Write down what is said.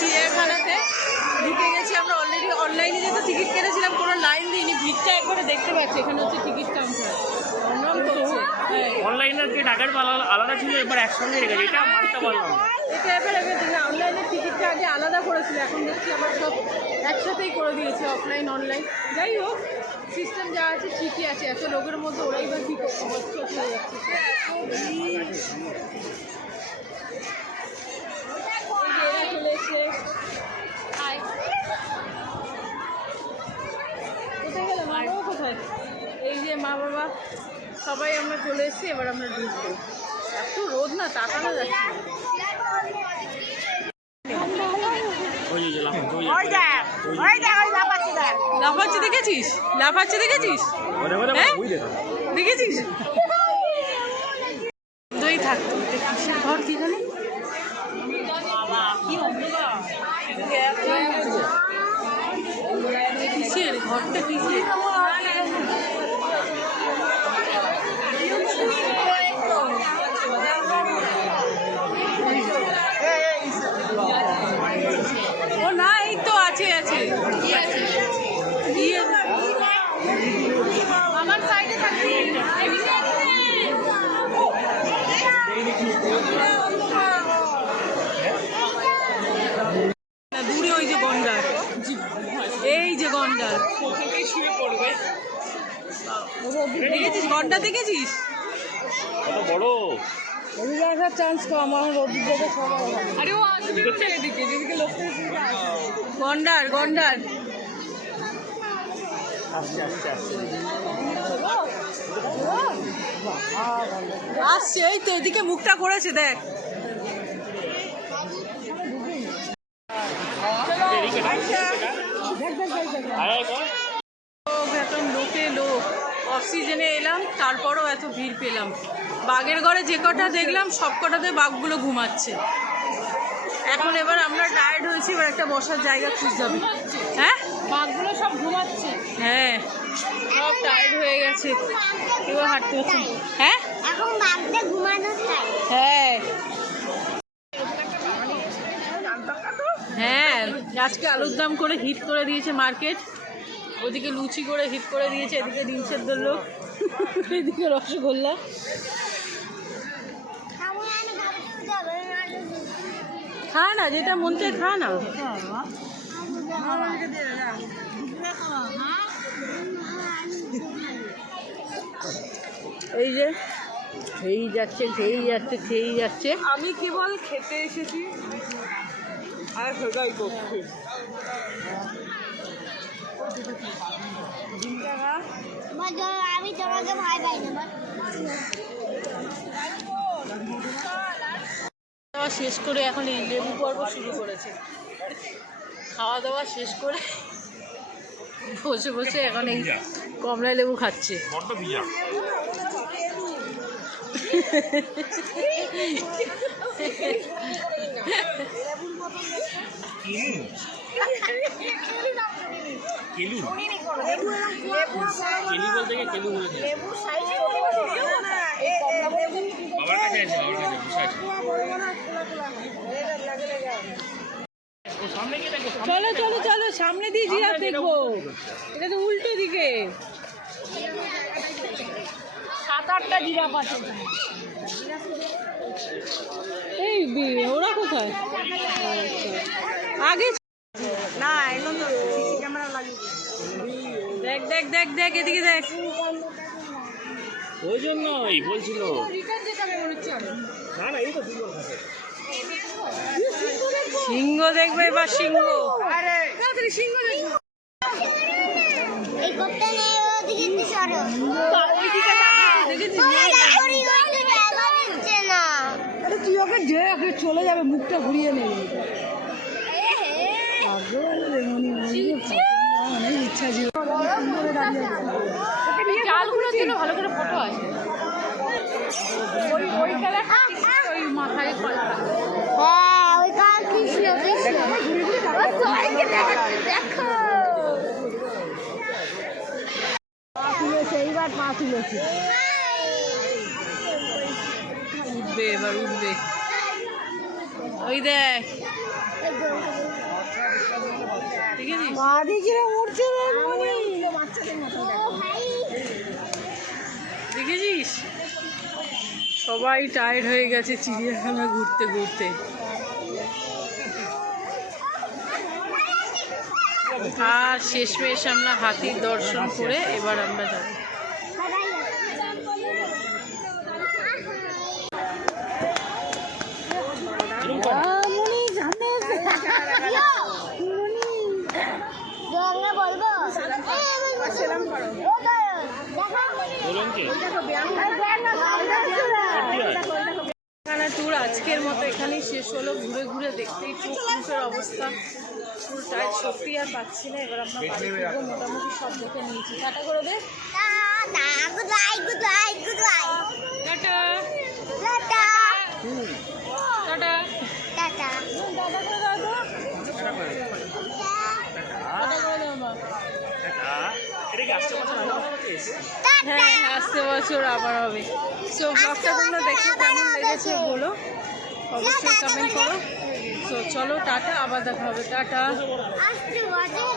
চিড়িয়াখানাতে ঢুকে গেছি আমরা অলরেডি। অনলাইনে যেহেতু টিকিট কেটেছিলাম কোনো লাইন দিইনি, ভিড়টা একবারে দেখতে পাচ্ছি। এখানে হচ্ছে টিকিট কাউন্টার। অনলাইনের যে টাকার আলাদা ছিল, এবার একসঙ্গে রেখেছে, এটা মানতে পারলাম। এটা এবার অনলাইনের টিকিটটা আগে আলাদা করেছিল, এখন দেখছি আবার সব একসাথেই করে দিয়েছে, অফলাইন অনলাইন। যাই হোক, সিস্টেম যা আছে ঠিকই আছে। এত লোকের মধ্যে ওরাই বা কী করছে, হয়ে যাচ্ছে। চলে এসে কোথায় গেল মা বাবা? কোথায়? এই যে মা বাবা সবাই আমরা চলে এসেছি। এবার আমরা ঢুকবো। এত রোদ না, তাকানো যাচ্ছে। লাফাচ্ছে দেখেছিস? লাফাচ্ছে দেখেছিস? দেখেছিস? দই থাকতো। কিসের ঘর কি জানি? কিসের ঘরটা? কিসের? ও না, এই তো আছে আছে। আমার সাইডে থাকবে। দূরে ওই যে গন্ডার, এই যে গন্ডার শুয়ে পড়বে। দেখেছিস গন্ডার? দেখেছিস? বড় আসার চান্স কম। আমার আরে ও আসবে এদিকে, যেদিকে লোক গন্ডার গন্ডার আসছে। এই তো এদিকে মুখটা করেছে, দেখ। লোকে লোক। অফ সিজনে এলাম, তারপরও এত ভিড় পেলাম। বাঘের ঘরে যে কটা দেখলাম সব কটাতে বাঘগুলো ঘুমাচ্ছে। এখন এবার আমরা টায়ার্ড হয়েছি, এবার একটা বসার জায়গা খুঁজতে হবে। হ্যাঁ, বাঘগুলো সব ঘুমাচ্ছে। হ্যাঁ, সব টায়ার্ড হয়ে গেছে, এবার হাঁটতে হচ্ছে। হ্যাঁ, এখন বাঘদের ঘুমানোর টাইম। হ্যাঁ হ্যাঁ, আজকে আলুর দাম করে হিট করে দিয়েছে মার্কেট। ওদিকে লুচি করে হিট করে দিয়েছে, এদিকে ডিম সেদ্ধ লোক, এদিকে রসগোল্লা। খা না, যেটা মন চায় খা না। এই যে খেয়েই যাচ্ছে, খেয়েই যাচ্ছে, খেয়েই যাচ্ছে। আমি কেবল খেতে এসেছি আর খোঁজাই করছি। আমি তোমাকে ভয় পাই না। খাওয়া শেষ করে এখন এই লেবু পর্ব শুরু করেছে। খাওয়া দাওয়া শেষ করে বসে বসে এখন এই কমলা লেবু খাচ্ছে। চলো চলো চলো, সামনে দিয়ে জিরাফ দেখবো। এটা তো উল্টো দিকে। 7-8টা জিরাফ আছে। এই ওরা কোথায়? আগে না, এখন তো সিসি ক্যামেরা লাগিয়ে। দেখ দেখ দেখ দেখ, এদিকে দেখ। ওই জন্যই বলছিল। সিংহ দেখবে এবার, সিংহ। সিংহ দেখবো। তুই ওকে যে ওকে চলে যাবে, মুখটা ঘুরিয়ে নেবে। অনেক ইচ্ছা ছিল। চালগুলোর জন্য ভালো করে ফটো আছে। ওই খেলা ওই মাথায় এইবার পা তুলেছে। উঠবে, এবার উঠবে। ওই দেখ দেখেছিস? ও ভাই দেখেছিস সবাই টায়ার্ড হয়ে গেছে চিড়িয়াখানা ঘুরতে ঘুরতে। আর শেষমেশ আমরা হাতির দর্শন করে এবার আমরা যাব। ট্যুর আজকের মতো এখানেই শেষ হলো। ঘুরে ঘুরে দেখতেই চোখ মুখের অবস্থা পুরো টাইট, সত্যি আর পাচ্ছি না। এবার আমরা বাড়ি ফিরবো, মোটামুটি সব দেখে নিয়েছি। টাটা করে দে। টাটা টাটা টাটা করে দাও তো। টাটা করে দাও মা। এটা কি আসছে বছর আগে হ্যাঁ আসতে বছর আবার হবে। সো ব্লগটা তোমরা দেখে কেমন লেগেছে বলো, অবশ্যই কমেন্ট করো। সো চলো টাটা, আবার দেখা হবে। টাটা। আসতে বছর